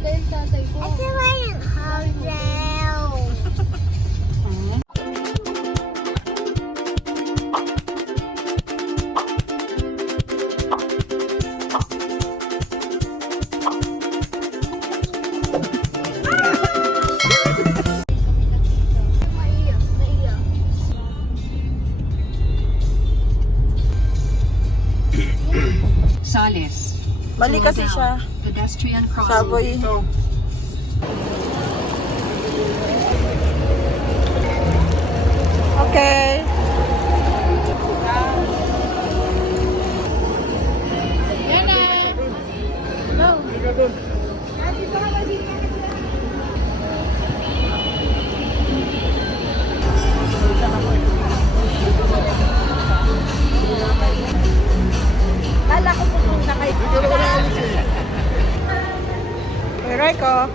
hotel, tatay ko. Ito ba yung hotel? Sales. Mali kasi siya. Pedestrian crossing. Savoy. Okay. Yan na. Hello. Kala ko pupunta kayo. Where I go?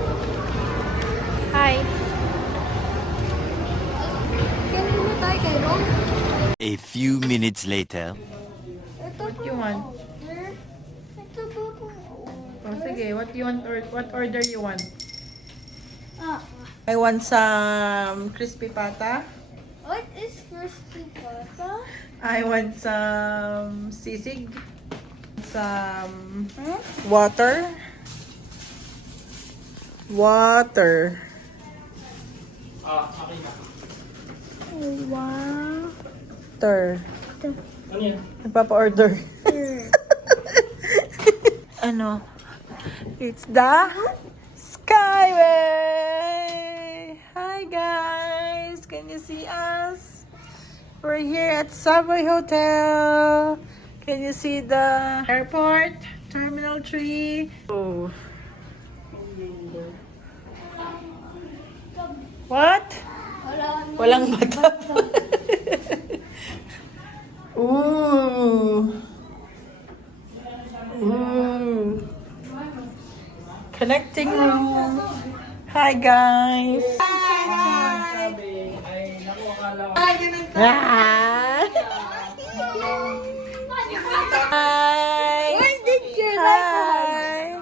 Hi. Kailan mo tayo kay Ron? A few minutes later. What you want? Ito ba po? Oh, sige, what you want or what order you want? Ah, I want some crispy pata. what is crispy pata? I want some sisig. Some water. Water. Wow. Water. Nagpapa-order. Ano? It's the Skyway! Hi guys! Can you see us? We're here at Savoy Hotel. Can you see the airport? Terminal 3. Oh. What? Walang bathtub. Ooh. Ooh. Connecting room. Hi guys. Hi. Hi. When did you Hi.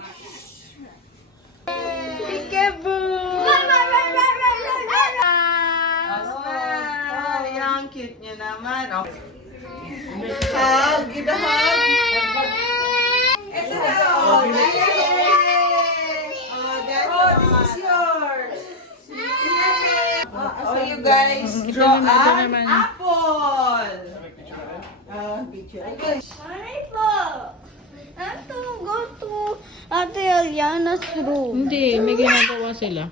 Ang cute niya naman. Oh. Hug, give a hug. Ito na. Oh, this is yours. Oh, you guys, draw an apple. Picture. Okay. Hi po. Ato, go to Ate Aliana's room. Hindi, may ginagawa sila.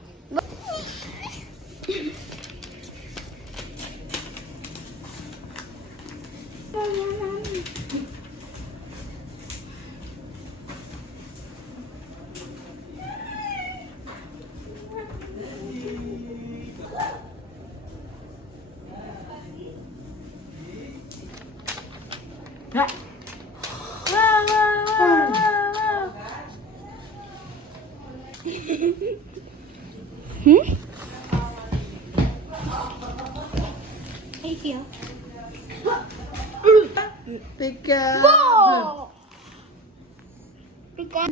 Thank you. Pika. Pika.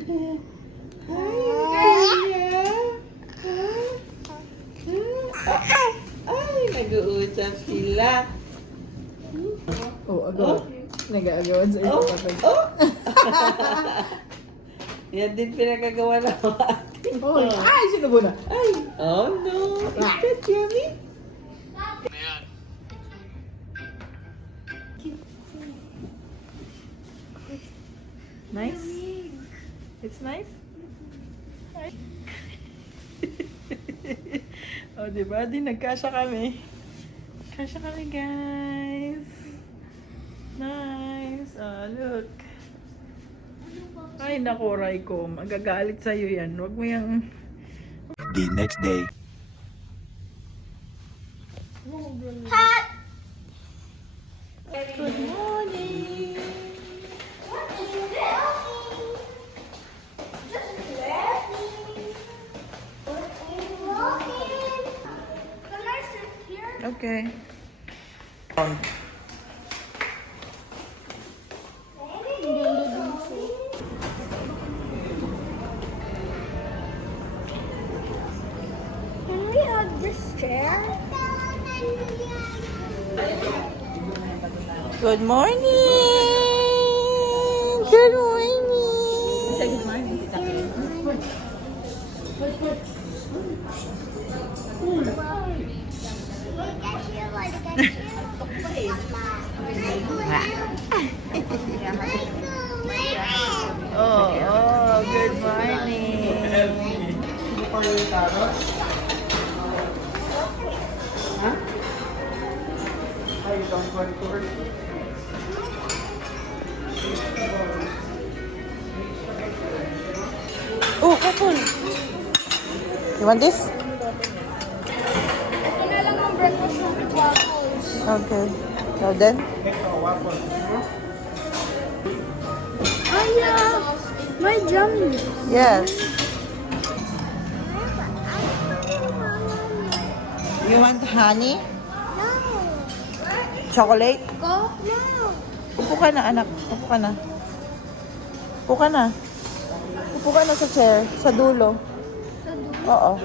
Ay, nag-uusap sila. Oh, agaw. Nag-aagawan sa Oh, isa pa. oh. Yan din pinagagawa ng mga ating. Oh, ay, sino muna? Ay, oh no. Is that yummy? Nice? It's nice? Oh, diba? Di nagkasya kami. Kasya kami, guys. Nice. Oh, look. Ay, naku, Raiko. Magagalit sa'yo yan. Huwag mo yung... The next day. Hot. Good morning. Okay. this chair? Good morning! Good morning! Say good morning, Tita Ken. Oh, good morning! Oh, careful! You want this? Ito na lang ang breakfast ng waffles. Okay. Now then? Oh yeah, my jummy. Yes. You want honey? No. Chocolate? Go. No. Upo ka na, anak. Upo ka na. Upo ka na. Upo ka na sa chair, sa dulo. Oo.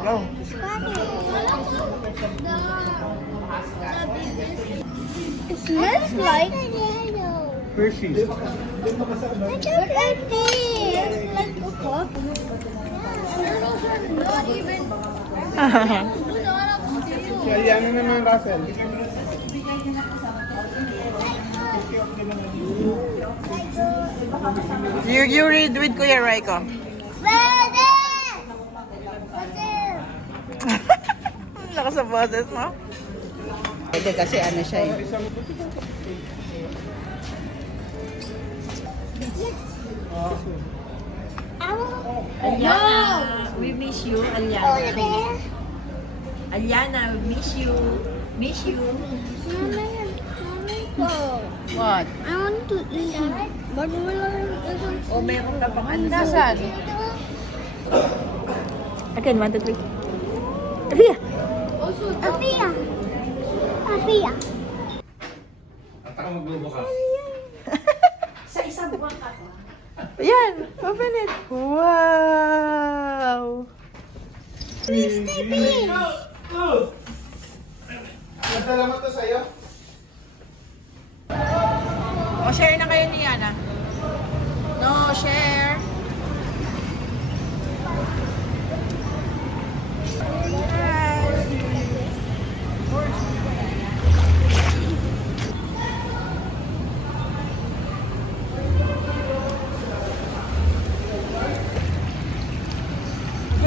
Go. It smells like Hershey's. It's like this. It's like a coffee. Turtles are not even. Do not upstairs. Kaya ano naman, Russell? You read with Kuya Raiko. Lakas sa boses mo. Pwede kasi ano siya eh. Aliana, we miss you, Aliana. Aliana, we miss you. Miss you. What? I want to eat. But isn't. O meron ka pang ano Nasaan? Again, 1, 2, 3. Afia! Afia. Afia. At ako magbubukas. Ayan! Open it! Wow! Nadala mo to sa'yo? O, share na kayo ni Yana. No, share.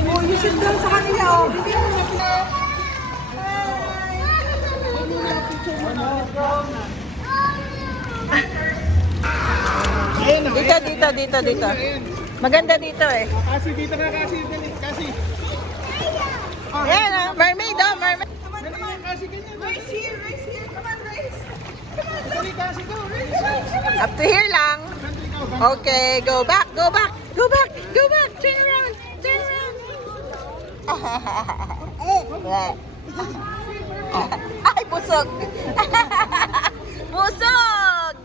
Oh, you sit down sa kanila, oh. Dito. Maganda dito eh. Kasi dito ka, kasi. Ayan ah, mermaid oh, mermaid. Kasi ganyan. Race here. Come on, race. Come on, dali kasi go. Race. Up to here lang. Okay, go back. Turn around. Ay, busog. Busog.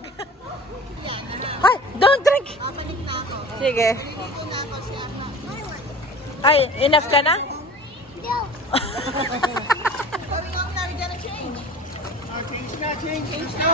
Ay, don't drink. Sige. Ay, enough ka na? Change na.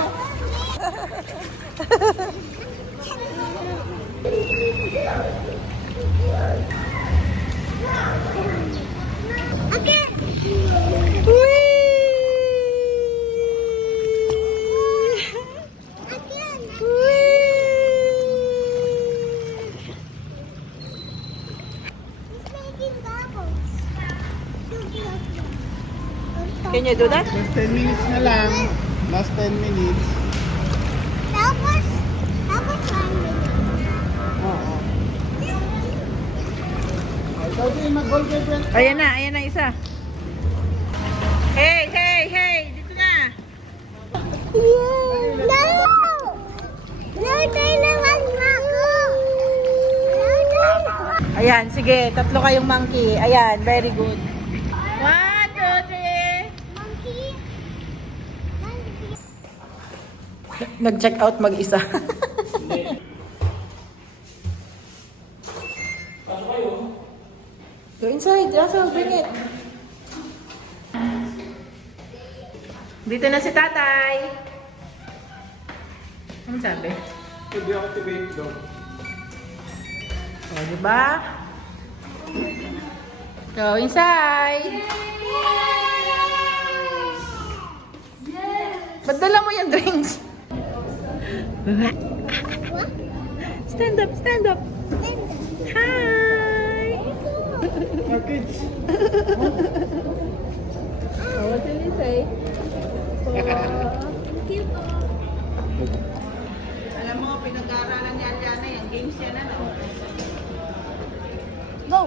Can you do that? Last 10 minutes na lang. Last 10 minutes. Tapos 1 minute. Oo. Ikaw din mag-goal girlfriend. Ayan na isa. Hey, dito na. No! Lutay naman ako! Ayan, sige, 3 kayong monkey. Ayan, very good. 1, 2, 3. Monkey! Nag-check out mag-isa. Dito na si tatay. Ano sabi? Deactivate daw. O, diba? Go inside. Ba't dala mo yung drinks? Stand up, stand up. Hi! Our kids. Oh, what did he say? Alam mo, pinag-aaralan ni Aliana yung games yan, ano? Go.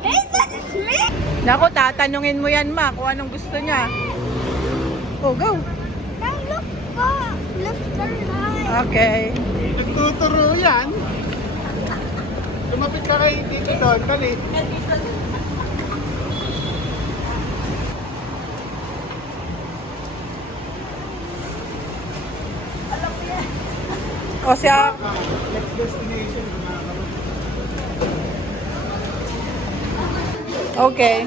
Hey, that is me. Naku, tatanungin mo yan, ma, kung anong gusto niya. Oh, go. Now look back. Left and right. Okay. Nagtuturo yan. Lumapit ka kay Tito doon. Dali. O siya, Next destination. okay.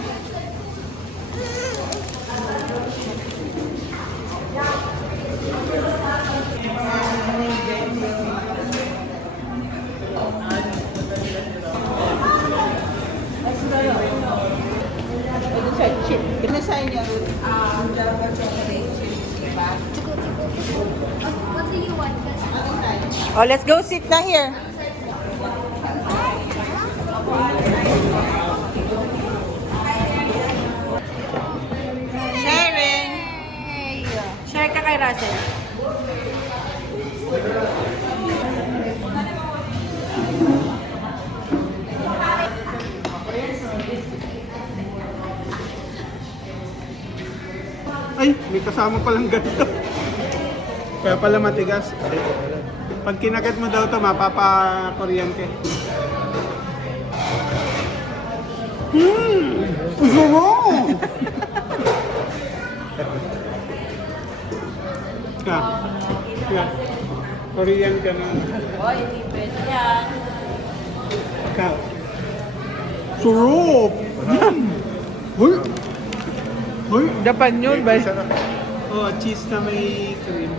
Ito siya, chip. Pinasign niya, Java chocolate chip, diba? What do you want? Oh, let's go sit na here. Sharing. Share ka kay Russell. Ay, may kasama palang ganito. Kaya pala matigas. Pag kinagat mo daw to, mapapa-kuryente. Gusto mo! Ka. Ka. Korean ka na. Oh, hindi pwede yan. Ka. Sarap! Hoy! Hoy! Japan yun, ba? Sarap. Oh, cheese na may cream.